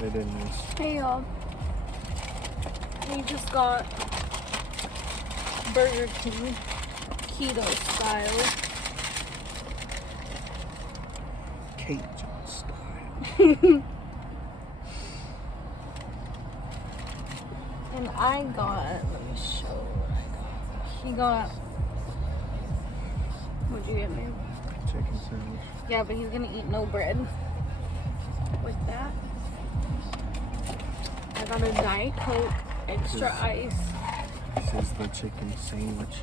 They didn't miss. Hey y'all. We just got Burger King keto style. Cajun style. And I got, let me show what I got. He got, what'd you get me? Chicken sandwich. Yeah, but he's gonna eat no bread with that. I got a Diet Coke, extra ice. This is the chicken sandwich.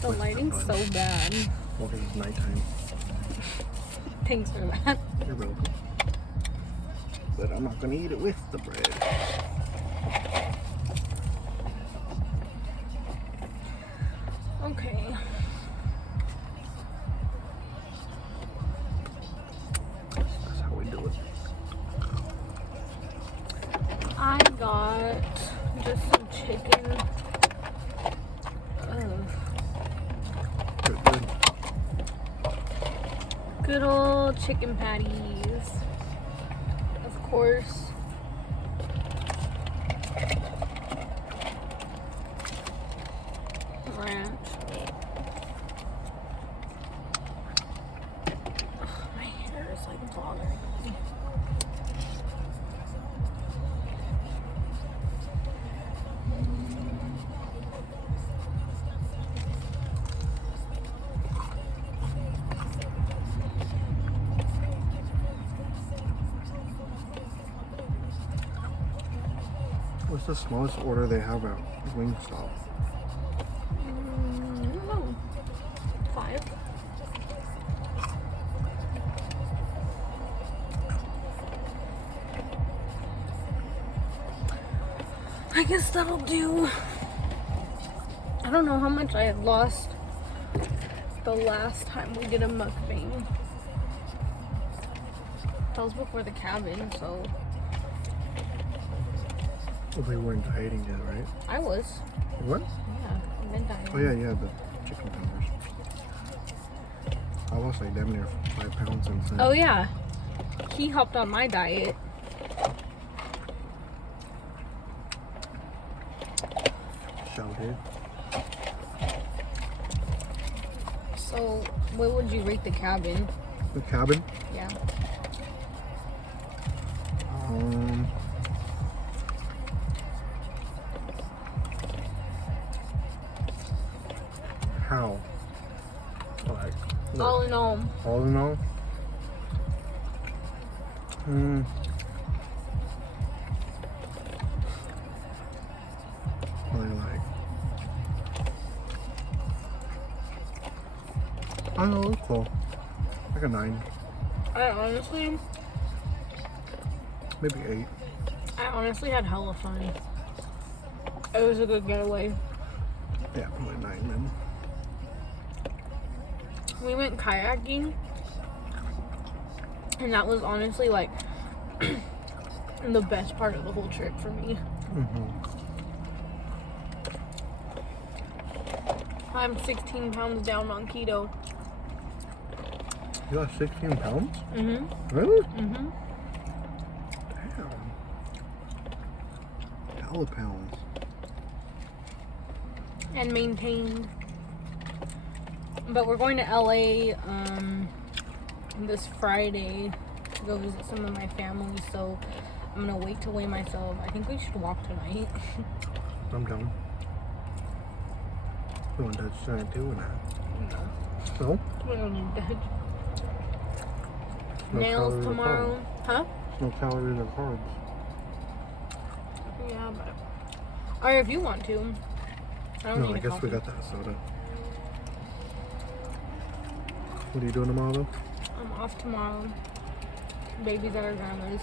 The lighting's so bad. Well, it's nighttime. Thanks for that. You're welcome. But I'm not gonna eat it with the bread. Okay. That's how we do it. I got just some chicken. Good. Good old chicken patties. Of course. Ranch. Ugh, my hair is like bothering me. What's the smallest order they have at Wingstop? I don't know. 5. I guess that'll do. I don't know how much I had lost the last time we did a mukbang. That was before the cabin, so Well, they weren't dieting yet, right? I was. What? Yeah, I've been dieting. Oh yeah, you had the chicken tenders. I lost like damn near 5 pounds since then. Oh yeah. He hopped on my diet. Show did. So, what would you rate the cabin? The cabin? Yeah. How? Like, All in all. all in all? Probably like, I don't know, it's cool. Like a 9, I honestly maybe 8. had hella fun. It was a good getaway. Yeah, probably 9 then. We went kayaking, and that was honestly like the best part of the whole trip for me. I'm 16 pounds down on keto. You lost 16 pounds? Mhm. Really? Damn. Hella pounds. And maintained. But we're going to LA this Friday to go visit some of my family, so I'm gonna wait to weigh myself. I think we should walk tonight. I'm down. You want to touch tonight too or not? No? We don't need that. No Nails calories or tomorrow. Huh? No calories or carbs. Yeah, but. Or if you want to. I don't No, need I a guess coffee. we got that soda. What are you doing tomorrow though? I'm off tomorrow. Baby's at our grandma's.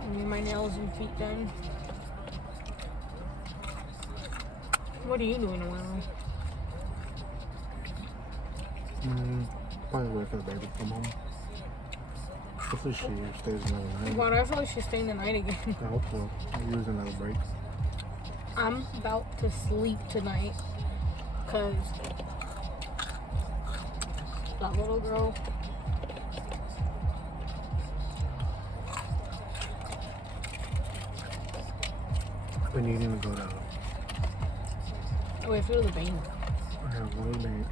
I need my nails and feet done. What are you doing tomorrow? Probably wait for the baby to come home. Hopefully she stays another night. God, I feel like she's staying the night again. I hope so. I'll use another break. I'm about to sleep tonight. Because that little girl. We need to go to. Oh, we have to go to the bank. I have one bank.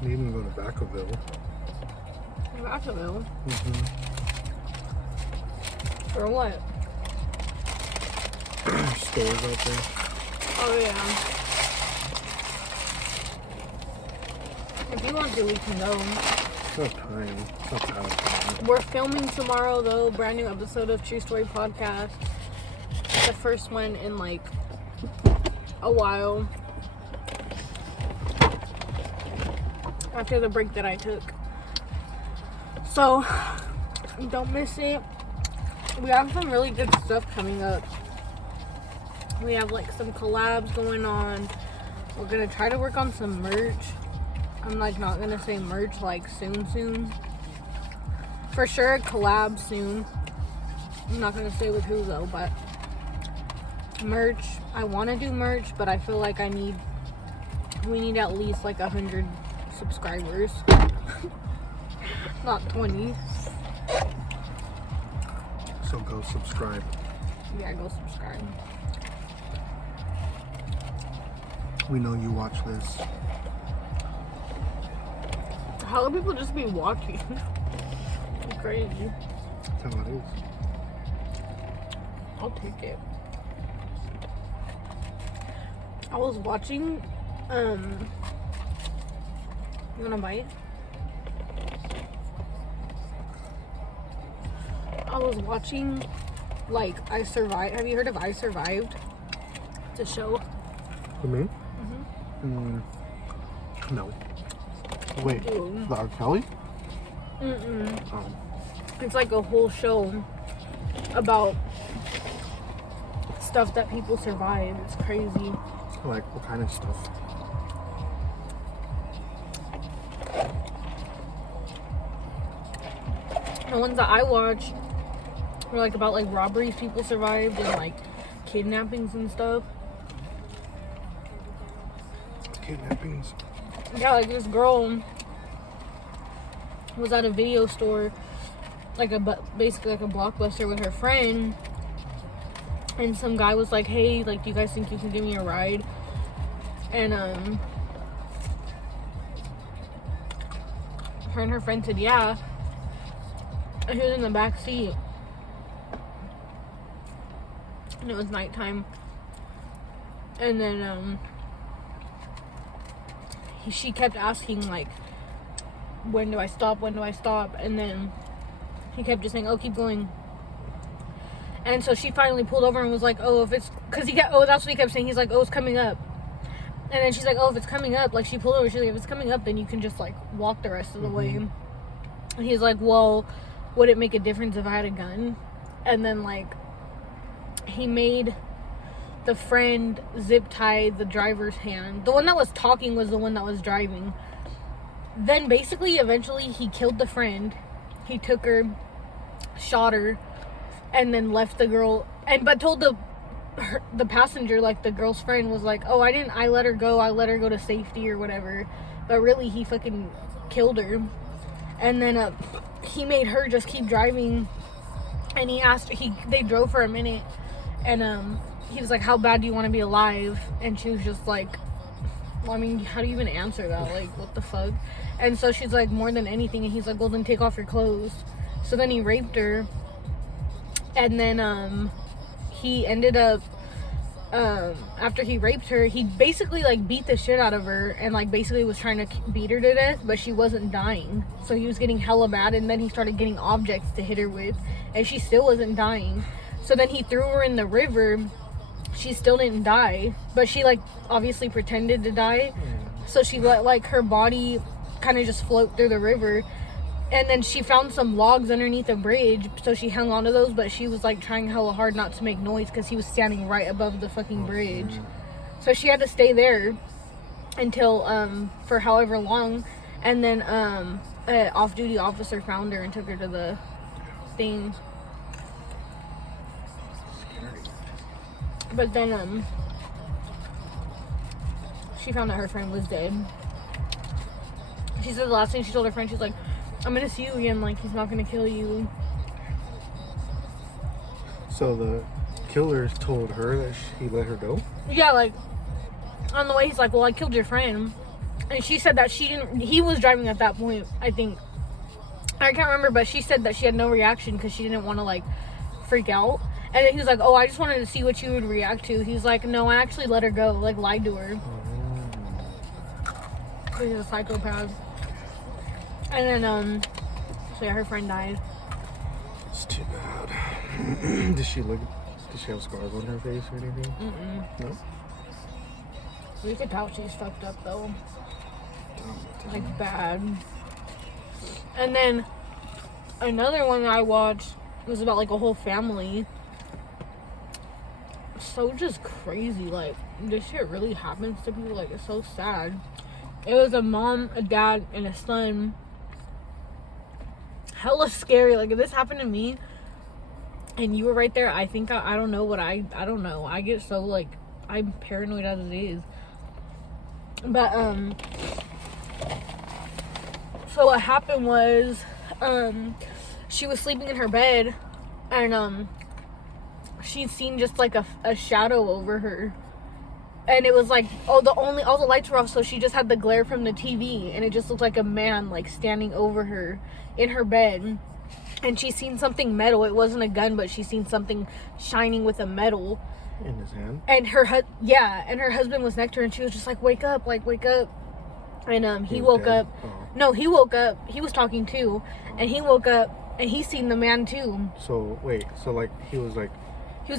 We need to go to Vacaville. Vacaville? Mm-hmm. For what? Stores out there. Oh, yeah. If you want to, we can go. It's not time. It's not bad time. We're filming tomorrow, though. Brand new episode of True Story Podcast. The first one in, like, a while. After the break that I took. So, don't miss it. We have some really good stuff coming up. We have like some collabs going on. We're gonna try to work on some merch. I'm like not gonna say merch like soon. For sure a collab soon. I'm not gonna say with who though, but merch. I wanna do merch, but I feel like we need at least like 100 subscribers. Not 20. So go subscribe. Yeah, go subscribe. We know you watch this. How do people just be watching? It's crazy. That's how it is. I'll take it. I was watching, you wanna bite? I was watching, like, I Survived. Have you heard of I Survived? It's a show. For me? Mm-hmm. No. Wait, Dude. the R. Kelly? Mm-mm. Oh. It's like a whole show about stuff that people survive. It's crazy. Like, what kind of stuff? The ones that I watched were like about like robberies people survived and like kidnappings and stuff. Kidnappings. Yeah, like this girl was at a video store, like basically like a Blockbuster with her friend, and some guy was like, "Hey, like, do you guys think you can give me a ride?" And her and her friend said, "Yeah." And he was in the back seat, and it was nighttime. And then she kept asking like, when do I stop, and then he kept just saying, "Oh, keep going." And so she finally pulled over and was like, "Oh, if it's," because that's what he kept saying. He's like, "Oh, it's coming up." And then she's like, "Oh, if it's coming up," like she pulled over, she's like, "If it's coming up, then you can just like walk the rest of the way." And he's like, "Well, would it make a difference if I had a gun?" And then like he made the friend zip tie the driver's hand. The one that was talking was the one that was driving. Then basically eventually he killed the friend. He took her, shot her, and then left the girl, but told the passenger, like the girl's friend, was like, "Oh, I let her go to safety or whatever," but really he fucking killed her. And then he made her just keep driving, and they drove for a minute, and he was like, "How bad do you want to be alive?" And she was just like, "Well, I mean, how do you even answer that? Like, what the fuck?" And so she's like, "More than anything." And he's like, "Well, then take off your clothes." So then he raped her. And then he ended up, after he raped her, he basically like beat the shit out of her and like basically was trying to beat her to death, but she wasn't dying. So he was getting hella mad, and then he started getting objects to hit her with, and she still wasn't dying. So then he threw her in the river. She still didn't die, but she like obviously pretended to die. So she let like her body kind of just float through the river. And then she found some logs underneath a bridge, so she hung onto those, but she was like trying hella hard not to make noise because he was standing right above the fucking bridge. So she had to stay there until for however long, and then an off-duty officer found her and took her to the thing. But then she found out her friend was dead. She said the last thing she told her friend, she's like, I'm gonna see you again, like, he's not gonna kill you. So the killer told her that he let her go? Yeah, like, on the way, he's like, well, I killed your friend. And she said that he was driving at that point, I think. I can't remember, but she said that she had no reaction because she didn't want to, like, freak out. And then he was like, oh, I just wanted to see what you would react to. He's like, no, I actually let her go, like, lied to her. He's a psychopath. And then, so yeah, her friend died. It's too bad. Did she have scars on her face or anything? No? You could tell she's fucked up, though. Like, bad. And then, another one I watched was about, like, a whole family. So just crazy. Like, this shit really happens to people. Like, it's so sad. It was a mom, a dad, and a son. Hella scary. Like, if this happened to me and you were right there, I think I don't know what I don't know. I get so, like, I'm paranoid as it is. But so what happened was she was sleeping in her bed, and she'd seen just like a shadow over her. And it was like, all the lights were off, so she just had the glare from the TV, and it just looked like a man, like, standing over her in her bed. And she seen something metal. It wasn't a gun, but she seen something shining with a metal in his hand. And her husband was next to her, and she was just like, wake up, like, wake up. And he woke up. Oh. No, he woke up. He was talking too, and he woke up, and he seen the man too. So wait, so like he was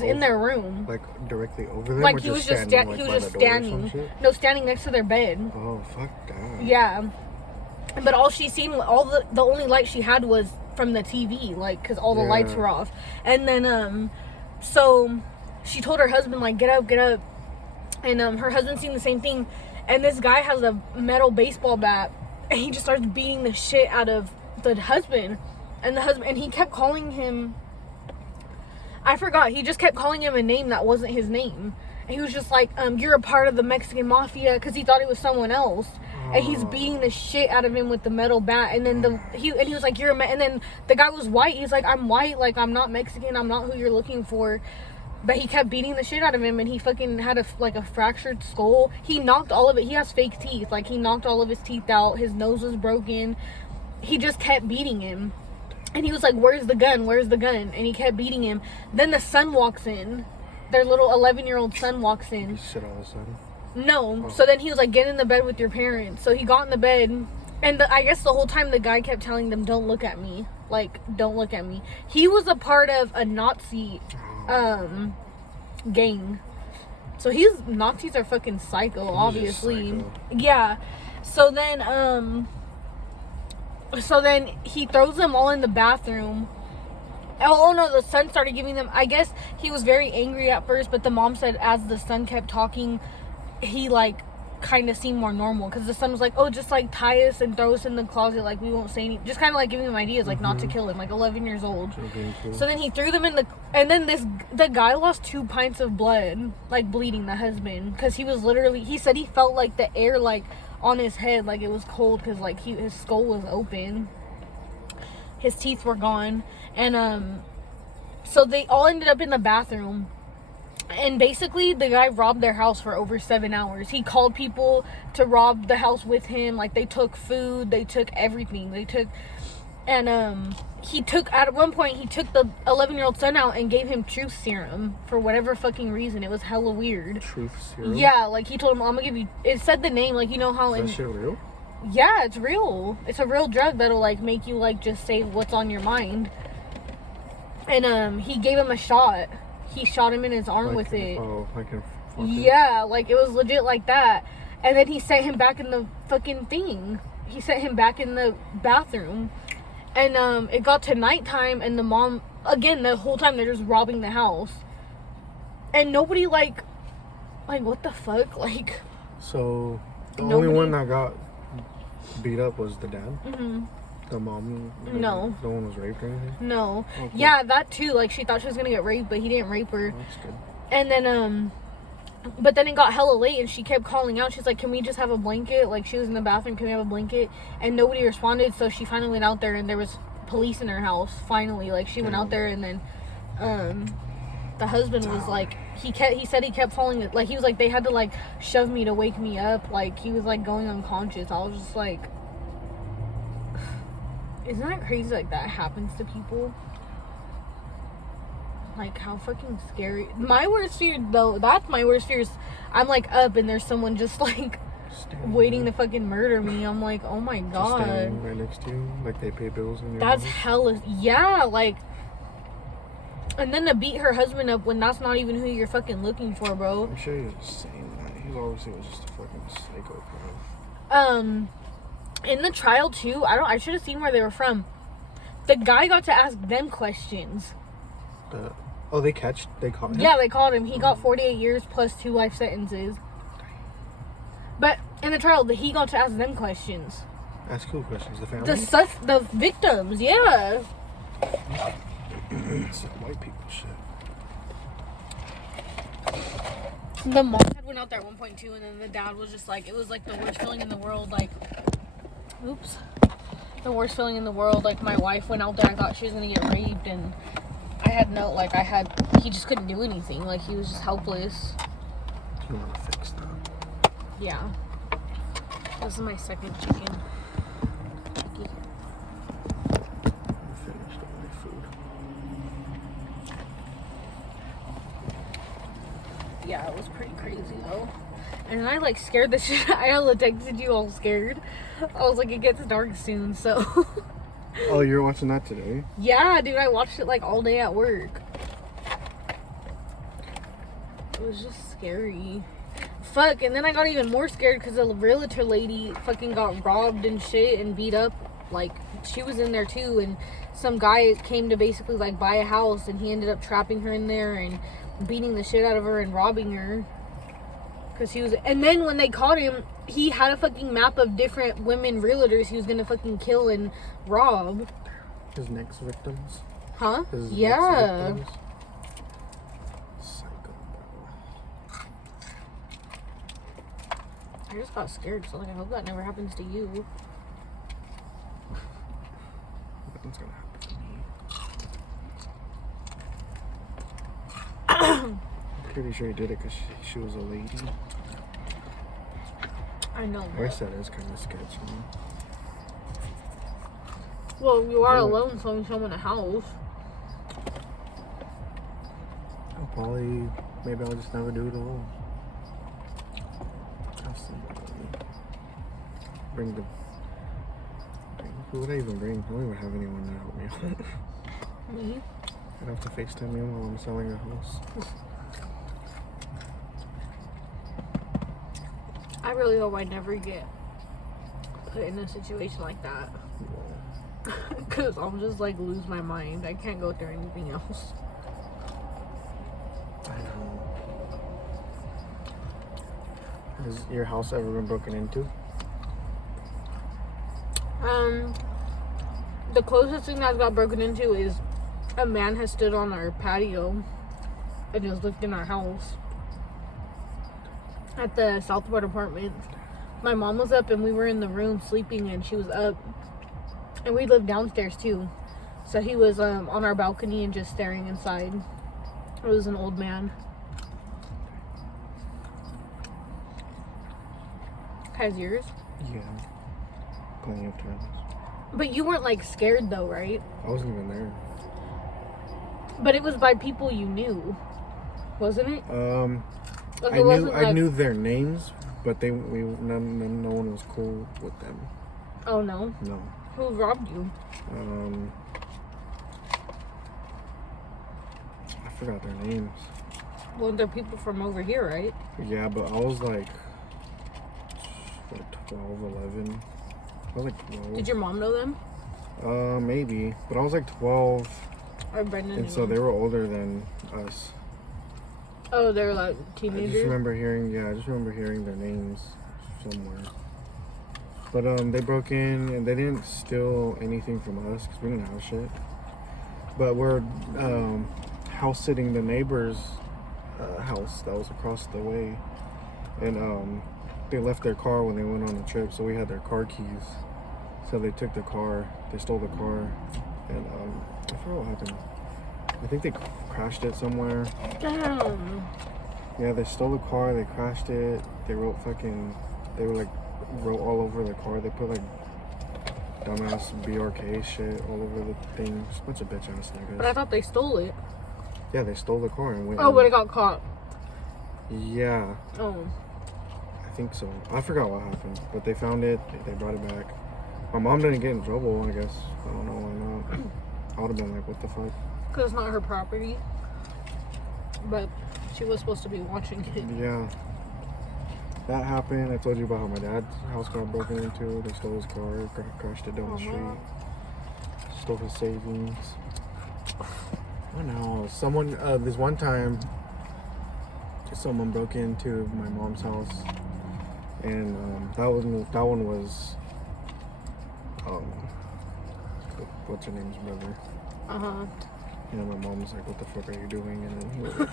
in their room, like directly over them, like or he was just standing, he was just standing. No, standing next to their bed. Oh, fuck that. Yeah, but all she seen, the only light she had was from the TV, like, because all the lights were off. And then so she told her husband, like, get up, and her husband seen the same thing. And this guy has a metal baseball bat, and he just starts beating the shit out of the husband. And he kept calling him, I forgot, he just kept calling him a name that wasn't his name. And he was just like, you're a part of the Mexican mafia, because he thought it was someone else. And he's beating the shit out of him with the metal bat. And then he was like, and then the guy was white. He's like, I'm white, like, I'm not Mexican, I'm not who you're looking for. But he kept beating the shit out of him, and he fucking had a fractured skull. He knocked all of it. He has fake teeth. Like, he knocked all of his teeth out. His nose was broken. He just kept beating him. And he was like, where's the gun? Where's the gun? And he kept beating him. Then the son walks in. Their little 11-year-old son walks in. Shit on his son? No. Oh. So then he was like, get in the bed with your parents. So he got in the bed. And I guess the whole time the guy kept telling them, don't look at me. Like, don't look at me. He was a part of a Nazi gang. So Nazis are fucking psycho, obviously. Psycho. Yeah. So then he throws them all in the bathroom. Oh no, the son started giving them, I guess he was very angry at first, but the mom said as the son kept talking, he like kind of seemed more normal, because the son was like, oh, just like tie us and throw us in the closet, like we won't say anything, just kind of like giving him ideas, like not to kill him, like 11 years old. So then he threw them in and then the guy lost 2 pints of blood, like bleeding, the husband, because he was literally, he said he felt like the air like on his head, like it was cold, because like his skull was open, his teeth were gone. And so they all ended up in the bathroom. And basically, the guy robbed their house for over 7 hours. He called people to rob the house with him. Like, they took food. They took everything. At one point, he took the 11-year-old son out and gave him truth serum for whatever fucking reason. It was hella weird. Truth serum? Yeah, like, he told him, I'm gonna give you... It said the name, like, you know how... Is that shit real? Yeah, it's real. It's a real drug that'll, like, make you, like, just say what's on your mind. And, he gave him a shot. He shot him in his arm with it. Oh, like a fucking... Yeah, like, it was legit like that. And then he sent him back in the fucking thing. He sent him back in the bathroom. And, it got to nighttime, and the mom... Again, the whole time, they're just robbing the house. And nobody, like, what the fuck? Like... So, the only one that got beat up was the dad? Mm-hmm. The mom? No. No one was raped or anything? No. Okay. Yeah, that too. Like, she thought she was gonna get raped, but he didn't rape her. Oh, that's good. And then, But then it got hella late, and she kept calling out. She's like, can we just have a blanket? Like, she was in the bathroom, can we have a blanket? And nobody responded, so she finally went out there, and there was police in her house, finally. Like, she went out there, and then, the husband was like, he said he kept falling, like, he was like, they had to, like, shove me to wake me up. Like, he was, like, going unconscious. I was just like, isn't that crazy, like, that happens to people? Like, how fucking scary. My worst fear, though, that's my worst fear is I'm, like, up and there's someone just, like, waiting to fucking murder me. I'm like, oh my god. Just standing right next to you, like they pay bills in your That's house. hella, yeah, like, and then to beat her husband up when that's not even who you're fucking looking for, bro. I'm sure he was just saying that. He obviously was just a fucking psychopath. In the trial, too, I should have seen where they were from. The guy got to ask them questions. They caught him? Yeah, they caught him. He got 48 years plus 2 life sentences. But in the trial, he got to ask them questions. Ask who questions? The family? The victims, yeah. It's like white people shit. The mom had went out there at one point too, and then the dad was just like, it was like the worst feeling in the world. Like, oops, the worst feeling in the world. Like, my wife went out there, I thought she was gonna get raped, and he just couldn't do anything. Like, he was just helpless. You want to fix that? Yeah. This is my second chicken. I finished all my food. Yeah, it was pretty crazy though. And then I like scared the shit. I texted you all scared. I was like, it gets dark soon, so. Oh, you were watching that today? Yeah, dude, I watched it like all day at work. It was just scary. Fuck, and then I got even more scared because the realtor lady fucking got robbed and shit and beat up. Like, she was in there too, and some guy came to basically like buy a house, and he ended up trapping her in there and beating the shit out of her and robbing her. Cause he was, and then when they caught him, he had a fucking map of different women realtors he was gonna fucking kill and rob. His next victims? Huh? His Yeah. next victims? Psycho, bro. I just got scared, so like I hope that never happens to you. Nothing's gonna happen to me. I'm pretty sure he did it because she was a lady. I know. I guess that is kind of sketchy. Well, you are alone, so you someone a house. Maybe I'll just never do it alone. Who would I even bring? I don't even have anyone to help me out. Me? I'd have to FaceTime me while I'm selling a house. I really hope I never get put in a situation like that. Because I'll just like lose my mind. I can't go through anything else. I know. Has your house ever been broken into? The closest thing that got broken into is a man has stood on our patio and just looked in our house at the Southport apartment. My mom was up and we were in the room sleeping, and she was up, and we lived downstairs too, so he was on our balcony and just staring inside. It was an old man. Has yours? Yeah. Plenty of times. But you weren't like scared though, right? I wasn't even there. But it was by people you knew, wasn't it? Like I knew their names, but no one was cool with them. Oh no? No. Who robbed you? I forgot their names. Well, they're people from over here, right? Yeah, but I was like 12, 11. I was like 12. Did your mom know them? Maybe. But I was like 12. Or Brendan? And so they were older than us. Oh, they're like I teenagers? just remember hearing their names somewhere. But they broke in and they didn't steal anything from us because we didn't have shit. But we're house sitting the neighbor's house that was across the way, and they left their car when they went on the trip, so we had their car keys. So they took the car, they stole the car, and I forgot what happened. I think they crashed it somewhere. Damn. Yeah, they stole the car, they crashed it, they wrote all over the car. They put like dumbass BRK shit all over the thing. Just a bunch of bitch ass niggas. But I thought they stole it. Yeah, they stole the car and went. Oh, but it got caught. Yeah. Oh. I think so. I forgot what happened, but they found it. They brought it back. My mom didn't get in trouble, I guess. I don't know why not. I would have been like, what the fuck? Because it's not her property. But she was supposed to be watching it. Yeah. That happened. I told you about how my dad's house got broken into. They stole his car, crashed it down the street. Stole his savings. I don't know. This one time, someone broke into my mom's house, and that one was what's her name's brother. You know, my mom was like, "What the fuck are you doing?" And then he was like,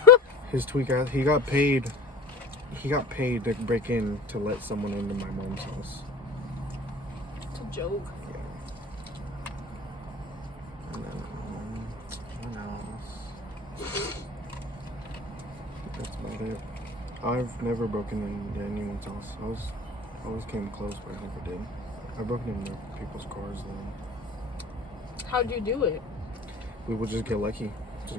his tweak ass. He got paid to break in to let someone into my mom's house. It's a joke. Yeah. And then what else? That's about it. I've never broken into anyone's house. I always came close, but I never did. I've broken into people's cars though. How'd you do it? We would just get lucky.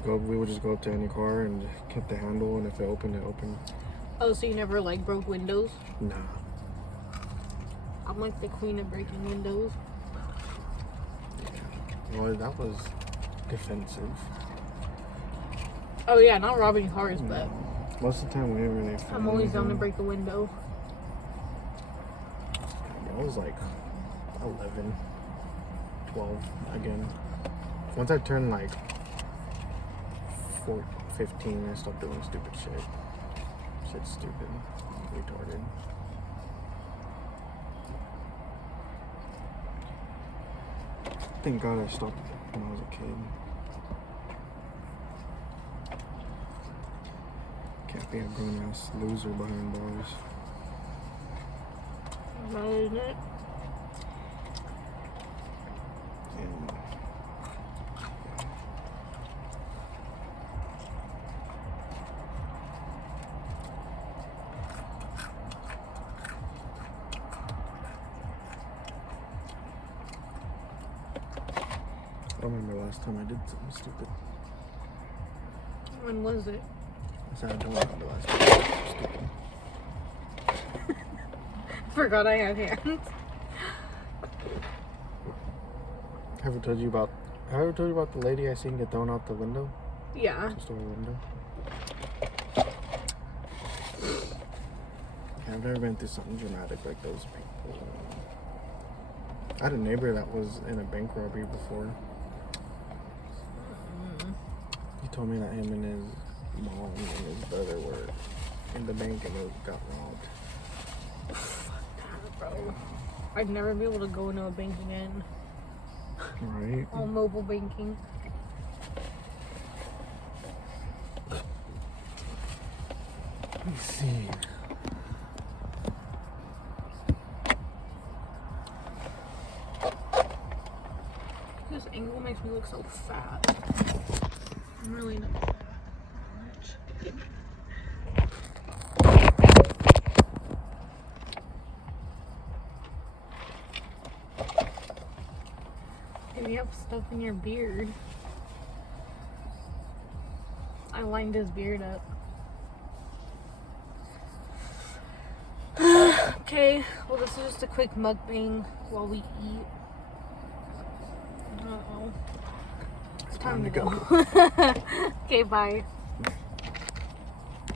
We would just go up to any car and hit the handle, and if it opened, it opened. Oh, so you never like broke windows? Nah. I'm like the queen of breaking windows. Yeah. Well, that was defensive. Oh yeah, not robbing cars, but most of the time we didn't really. I'm always down to break a window. I was like 11, 12 again. Once I turned like 15, I stopped doing stupid shit. Shit's stupid. Retarded. Thank God I stopped when I was a kid. Can't be a grown ass loser behind bars. Isn't it? And I remember last time I did something stupid. When was it? I said I don't remember last time I did something stupid. Forgot I had hands. Have I told you about the lady I seen get thrown out the window? Yeah. The store window. Yeah, I've never been through something dramatic like those people. I had a neighbor that was in a bank robbery before. He told me that him and his mom and his brother were in the bank and they got robbed. Bro, I'd never be able to go into a bank again. Right? All mobile banking. Let me see. This angle makes me look so fat. I'm really not that much. And you have stuff in your beard. I lined his beard up. Okay, well this is just a quick mukbang while we eat. Uh-oh. It's time to go. Okay, bye.